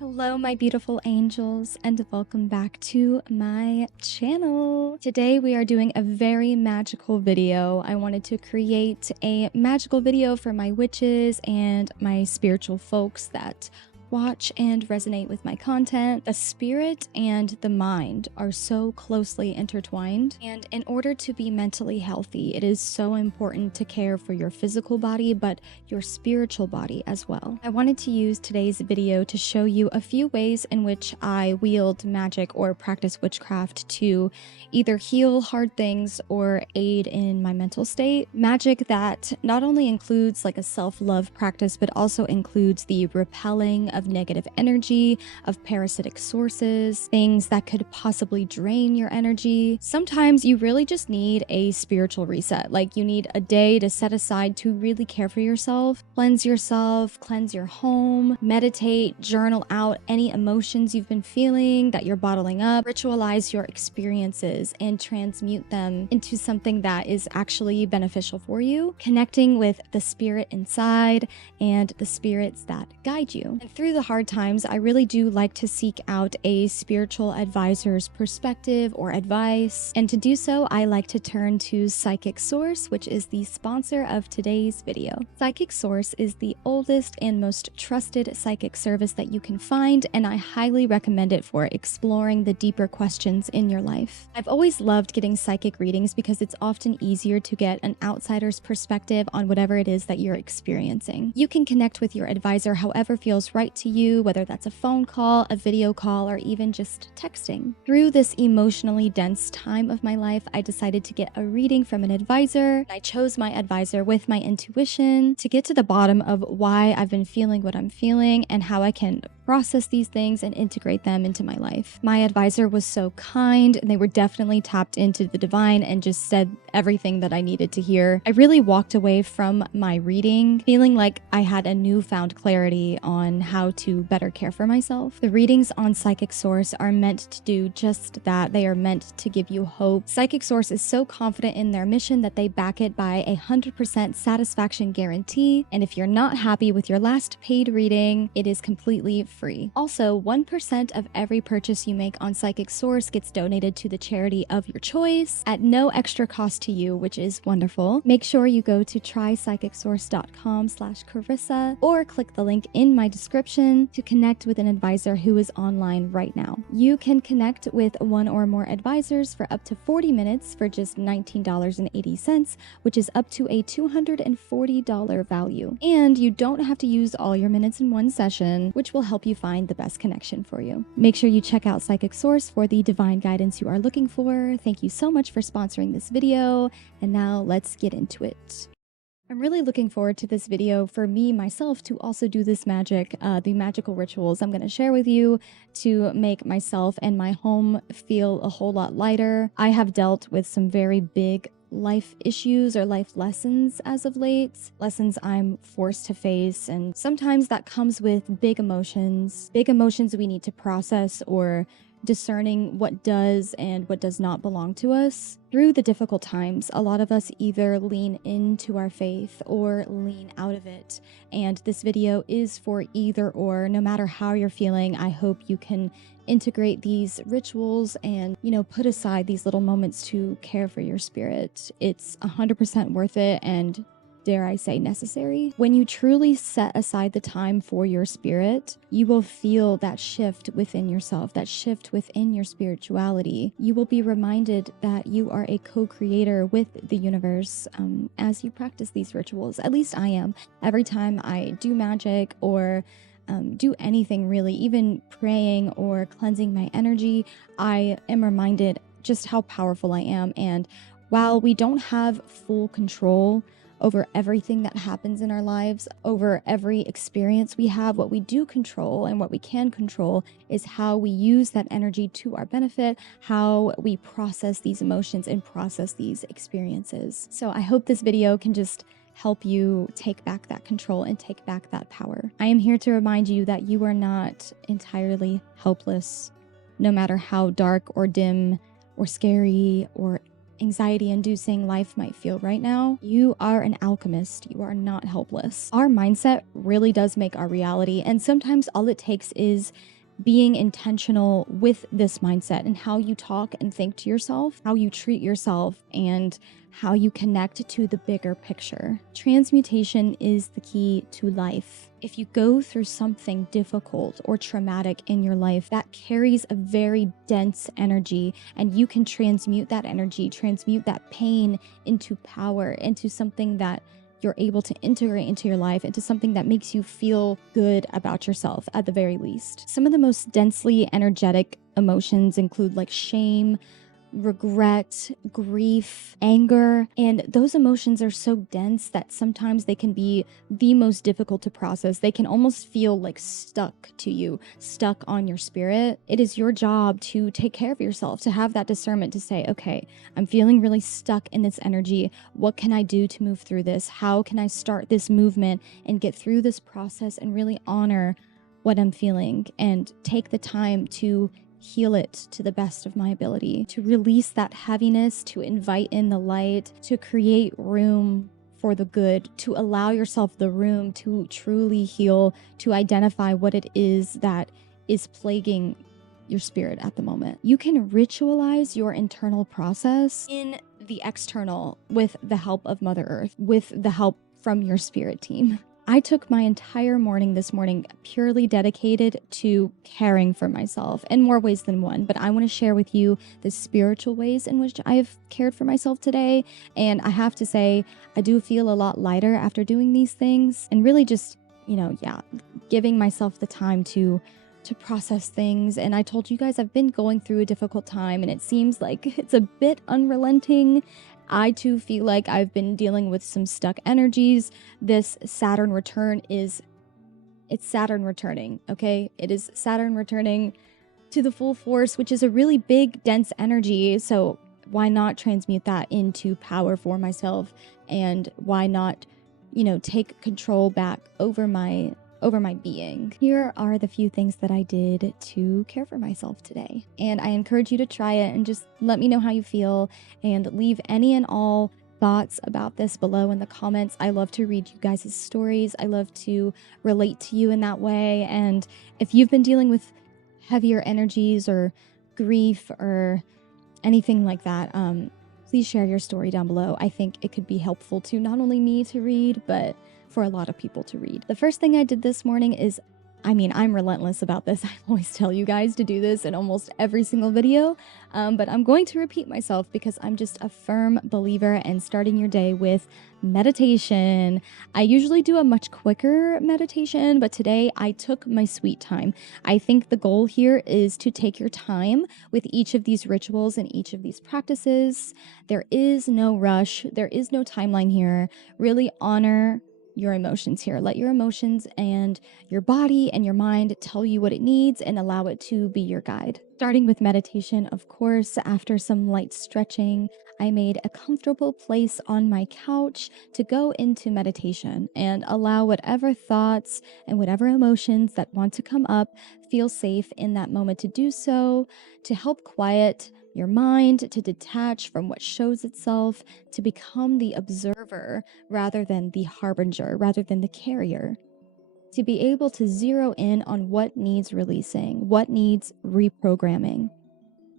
Hello, my beautiful angels, and welcome back to my channel. Today we are doing a very magical video. I wanted to create a magical video for my witches and my spiritual folks that watch and resonate with my content. The spirit and the mind are so closely intertwined, and in order to be mentally healthy, it is so important to care for your physical body, but your spiritual body as well. I wanted to use today's video to show you a few ways in which I wield magic or practice witchcraft to either heal hard things or aid in my mental state. Magic that not only includes like a self-love practice, but also includes the repelling of negative energy, of parasitic sources, things that could possibly drain your energy. Sometimes you really just need a spiritual reset. Like you need a day to set aside to really care for yourself, cleanse your home, meditate, journal out any emotions you've been feeling that you're bottling up, ritualize your experiences and transmute them into something that is actually beneficial for you, connecting with the spirit inside and the spirits that guide you. And through the hard times, I really do like to seek out a spiritual advisor's perspective or advice. And to do so, I like to turn to Psychic Source, which is the sponsor of today's video. Psychic Source is the oldest and most trusted psychic service that you can find, and I highly recommend it for exploring the deeper questions in your life. I've always loved getting psychic readings because it's often easier to get an outsider's perspective on whatever it is that you're experiencing. You can connect with your advisor however feels right to you, whether that's a phone call, a video call, or even just texting. Through this emotionally dense time of my life, I decided to get a reading from an advisor. I chose my advisor with my intuition to get to the bottom of why I've been feeling what I'm feeling and how I can process these things and integrate them into my life. My advisor was so kind, and they were definitely tapped into the divine and just said everything that I needed to hear. I really walked away from my reading feeling like I had a newfound clarity on how to better care for myself. The readings on Psychic Source are meant to do just that. They are meant to give you hope. Psychic Source is so confident in their mission that they back it by 100% satisfaction guarantee, and if you're not happy with your last paid reading, it is completely free. Also, 1% of every purchase you make on Psychic Source gets donated to the charity of your choice at no extra cost to you, which is wonderful. Make sure you go to trypsychicsource.com/Karissa or click the link in my description to connect with an advisor who is online right now. You can connect with one or more advisors for up to 40 minutes for just $19.80, which is up to a $240 value. And you don't have to use all your minutes in one session, which will help you find the best connection for you. Make sure you check out Psychic Source for the divine guidance you are looking for. Thank you so much for sponsoring this video, and now let's get into it. I'm really looking forward to this video for me, myself, to also do this magic, the magical rituals I'm going to share with you to make myself and my home feel a whole lot lighter. I have dealt with some very big life issues or life lessons as of late, lessons I'm forced to face, and sometimes that comes with big emotions we need to process, or discerning what does and what does not belong to us. Through the difficult times, a lot of us either lean into our faith or lean out of it, and this video is for either or. No matter how you're feeling, I hope you can integrate these rituals and, put aside these little moments to care for your spirit. It's 100% worth it, and dare I say necessary. When you truly set aside the time for your spirit, you will feel that shift within yourself, that shift within your spirituality. You will be reminded that you are a co-creator with the universe as you practice these rituals. At least I am. Every time I do magic or do anything really, even praying or cleansing my energy, I am reminded just how powerful I am. And while we don't have full control over everything that happens in our lives, over every experience we have, what we do control and what we can control is how we use that energy to our benefit, how we process these emotions and process these experiences. So I hope this video can just help you take back that control and take back that power. I am here to remind you that you are not entirely helpless, no matter how dark or dim or scary or anxiety inducing life might feel right now, you are an alchemist. You are not helpless. Our mindset really does make our reality. And sometimes all it takes is being intentional with this mindset and how you talk and think to yourself, how you treat yourself, and how you connect to the bigger picture. Transmutation is the key to life. If you go through something difficult or traumatic in your life, that carries a very dense energy, and you can transmute that energy, transmute that pain into power, into something that you're able to integrate into your life, into something that makes you feel good about yourself at the very least. Some of the most densely energetic emotions include like shame, regret, grief, anger, and those emotions are so dense that sometimes they can be the most difficult to process. They can almost feel like stuck to you, stuck on your spirit. It is your job to take care of yourself, to have that discernment to say, okay, I'm feeling really stuck in this energy. What can I do to move through this? How can I start this movement and get through this process and really honor what I'm feeling and take the time to heal it to the best of my ability, to release that heaviness, to invite in the light, to create room for the good, to allow yourself the room to truly heal, to identify what it is that is plaguing your spirit at the moment. You can ritualize your internal process in the external with the help of Mother Earth, with the help from your spirit team. I took my entire morning this morning purely dedicated to caring for myself in more ways than one, but I want to share with you the spiritual ways in which I've cared for myself today. And I have to say, I do feel a lot lighter after doing these things and really just, giving myself the time to process things. And I told you guys I've been going through a difficult time and it seems like it's a bit unrelenting. I too feel like I've been dealing with some stuck energies. This Saturn return it's Saturn returning, okay? It is Saturn returning to the full force, which is a really big, dense energy. So why not transmute that into power for myself? And why not, take control back over my being. Here are the few things that I did to care for myself today. And I encourage you to try it and just let me know how you feel and leave any and all thoughts about this below in the comments. I love to read you guys' stories. I love to relate to you in that way. And if you've been dealing with heavier energies or grief or anything like that, please share your story down below. I think it could be helpful to not only me to read, but for a lot of people to read. The first thing I did this morning is, I'm relentless about this. I always tell you guys to do this in almost every single video, but I'm going to repeat myself because I'm just a firm believer in starting your day with meditation. I usually do a much quicker meditation, but today I took my sweet time. I think the goal here is to take your time with each of these rituals and each of these practices. There is no rush. There is no timeline here. Really honor your emotions here. Let your emotions and your body and your mind tell you what it needs and allow it to be your guide. Starting with meditation, of course, after some light stretching, I made a comfortable place on my couch to go into meditation and allow whatever thoughts and whatever emotions that want to come up feel safe in that moment to do so, to help quiet your mind, to detach from what shows itself, to become the observer rather than the harbinger, rather than the carrier, to be able to zero in on what needs releasing, what needs reprogramming.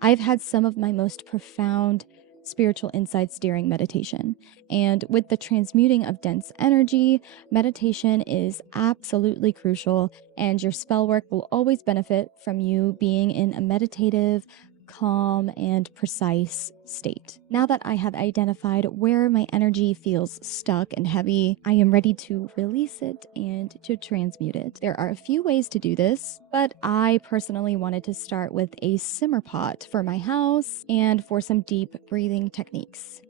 I've had some of my most profound spiritual insights during meditation. And with the transmuting of dense energy, meditation is absolutely crucial, and your spell work will always benefit from you being in a meditative, calm, and precise state. Now that I have identified where my energy feels stuck and heavy, I am ready to release it and to transmute it. There are a few ways to do this, but I personally wanted to start with a simmer pot for my house and for some deep breathing techniques.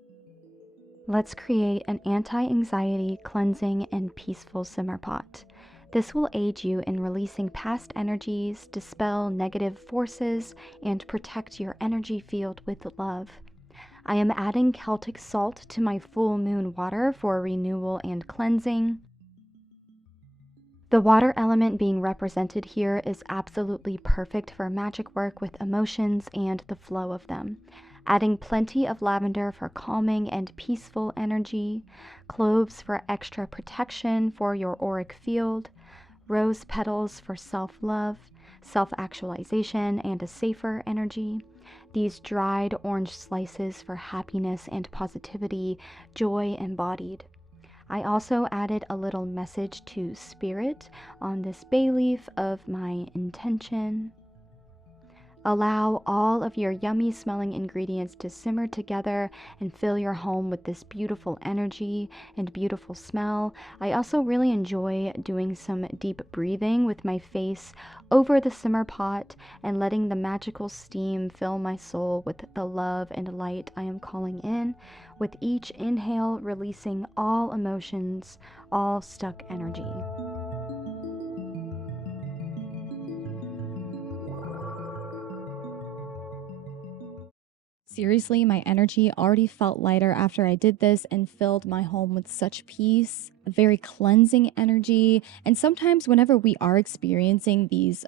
Let's create an anti-anxiety, cleansing, and peaceful simmer pot. This will aid you in releasing past energies, dispel negative forces, and protect your energy field with love. I am adding Celtic salt to my full moon water for renewal and cleansing. The water element being represented here is absolutely perfect for magic work with emotions and the flow of them. Adding plenty of lavender for calming and peaceful energy, cloves for extra protection for your auric field, rose petals for self-love, self-actualization, and a safer energy. These dried orange slices for happiness and positivity, joy embodied. I also added a little message to spirit on this bay leaf of my intention. Allow all of your yummy smelling ingredients to simmer together and fill your home with this beautiful energy and beautiful smell. I also really enjoy doing some deep breathing with my face over the simmer pot and letting the magical steam fill my soul with the love and light I am calling in. With each inhale, releasing all emotions, all stuck energy. Seriously, my energy already felt lighter after I did this and filled my home with such peace, a very cleansing energy. And sometimes, whenever we are experiencing these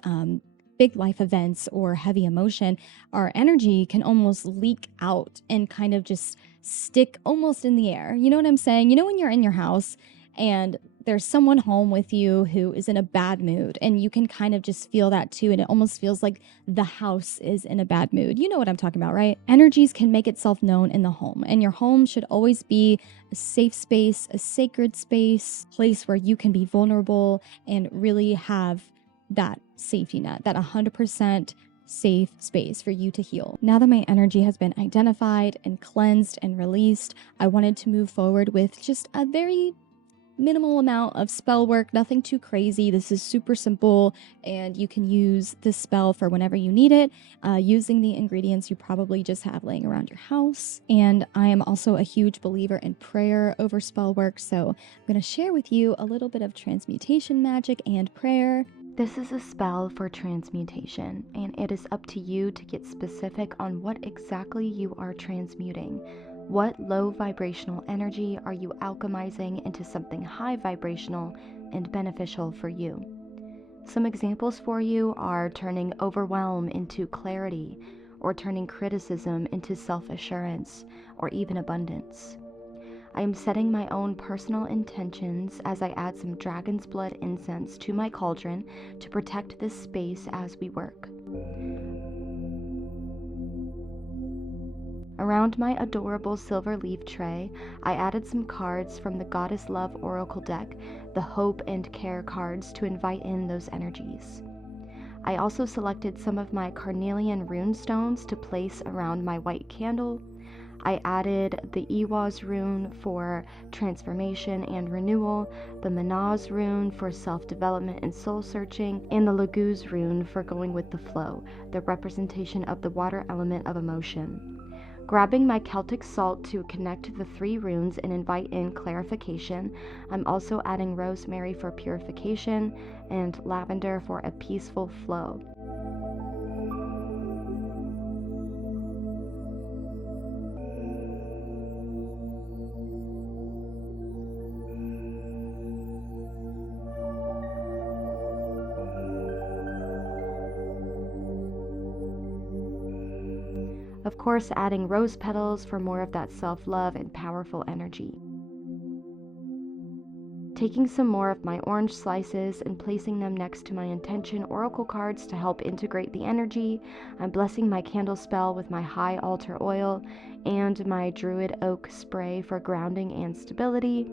big life events or heavy emotion, our energy can almost leak out and kind of just stick almost in the air. You know what I'm saying? You know, when you're in your house and there's someone home with you who is in a bad mood, and you can kind of just feel that too, and it almost feels like the house is in a bad mood. You know what I'm talking about, right? Energies can make itself known in the home, and your home should always be a safe space, a sacred space, place where you can be vulnerable and really have that safety net, that 100% safe space for you to heal. Now that my energy has been identified and cleansed and released, I wanted to move forward with just a very minimal amount of spell work, nothing too crazy. This is super simple, and you can use this spell for whenever you need it, using the ingredients you probably just have laying around your house. And I am also a huge believer in prayer over spell work, so I'm going to share with you a little bit of transmutation magic and prayer. This is a spell for transmutation, and it is up to you to get specific on what exactly you are transmuting. What low vibrational energy are you alchemizing into something high vibrational and beneficial for you? Some examples for you are turning overwhelm into clarity, or turning criticism into self-assurance, or even abundance. I am setting my own personal intentions as I add some dragon's blood incense to my cauldron to protect this space as we work. Around my adorable silver leaf tray, I added some cards from the Goddess Love Oracle deck, the Hope and Care cards, to invite in those energies. I also selected some of my carnelian rune stones to place around my white candle. I added the Iwaz rune for transformation and renewal, the Manaz rune for self-development and soul-searching, and the Laguz rune for going with the flow, the representation of the water element of emotion. Grabbing my Celtic salt to connect the 3 runes and invite in clarification, I'm also adding rosemary for purification and lavender for a peaceful flow. Of course, adding rose petals for more of that self-love and powerful energy. Taking some more of my orange slices and placing them next to my intention oracle cards to help integrate the energy, I'm blessing my candle spell with my high altar oil and my druid oak spray for grounding and stability.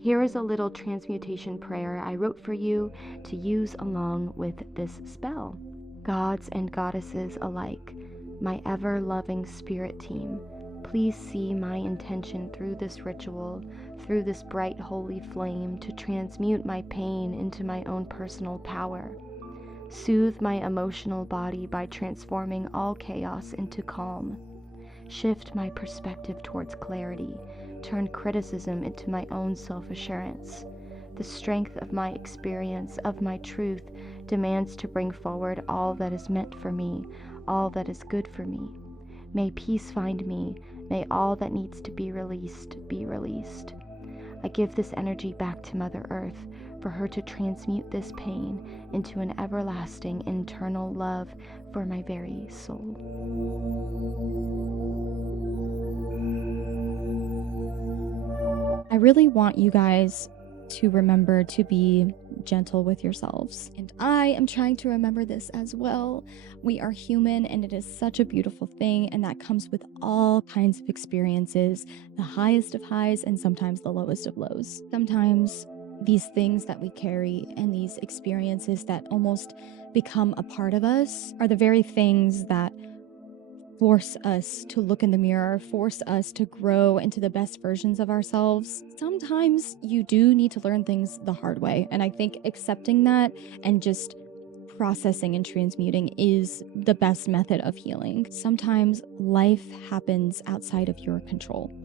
Here is a little transmutation prayer I wrote for you to use along with this spell. Gods and goddesses alike, my ever-loving spirit team, please see my intention through this ritual, through this bright holy flame, to transmute my pain into my own personal power. Soothe my emotional body by transforming all chaos into calm. Shift my perspective towards clarity. Turn criticism into my own self-assurance. The strength of my experience, of my truth, demands to bring forward all that is meant for me, all that is good for me. May peace find me. May all that needs to be released be released. I give this energy back to Mother Earth for her to transmute this pain into an everlasting internal love for my very soul. I really want you guys to remember to be gentle with yourselves. And I am trying to remember this as well. We are human, and it is such a beautiful thing, and that comes with all kinds of experiences, the highest of highs and sometimes the lowest of lows. Sometimes these things that we carry and these experiences that almost become a part of us are the very things that force us to look in the mirror, force us to grow into the best versions of ourselves. Sometimes you do need to learn things the hard way, and I think accepting that and just processing and transmuting is the best method of healing. Sometimes life happens outside of your control.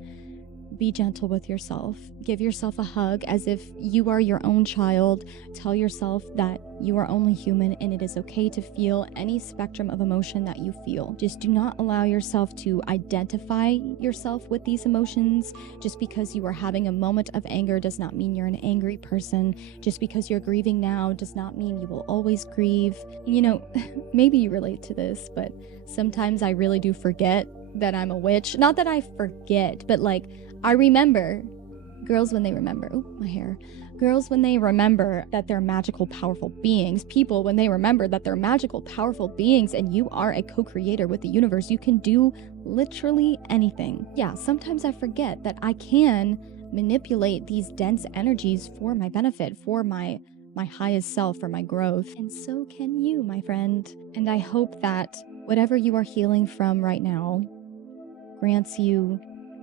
Be gentle with yourself. Give yourself a hug as if you are your own child. Tell yourself that you are only human and it is okay to feel any spectrum of emotion that you feel. Just do not allow yourself to identify yourself with these emotions. Just because you are having a moment of anger does not mean you're an angry person. Just because you're grieving now does not mean you will always grieve. You know, maybe you relate to this, but sometimes I really do forget that I'm a witch. Not that I forget, but like, I remember. Girls when they remember. Oh, my hair. Girls when they remember that they're magical, powerful beings. People when they remember that they're magical, powerful beings and you are a co-creator with the universe. You can do literally anything. Yeah, sometimes I forget that I can manipulate these dense energies for my benefit, for my highest self, for my growth. And so can you, my friend. And I hope that whatever you are healing from right now grants you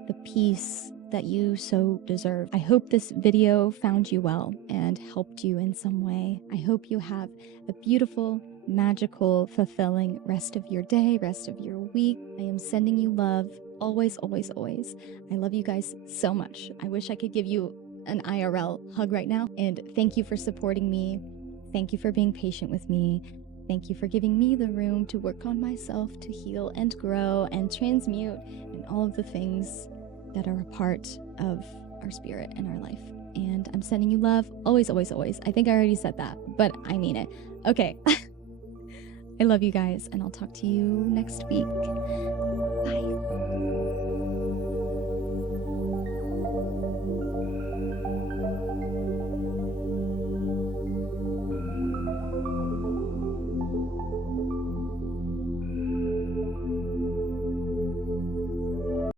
the peace that you so deserve. I hope this video found you well and helped you in some way. I hope you have a beautiful, magical, fulfilling rest of your day, rest of your week. I am sending you love always, always, always. I love you guys so much. I wish I could give you an IRL hug right now. And thank you for supporting me. Thank you for being patient with me. Thank you for giving me the room to work on myself, to heal and grow and transmute and all of the things that are a part of our spirit and our life. And I'm sending you love always, always, always. I think I already said that, but I mean it. Okay. I love you guys, and I'll talk to you next week.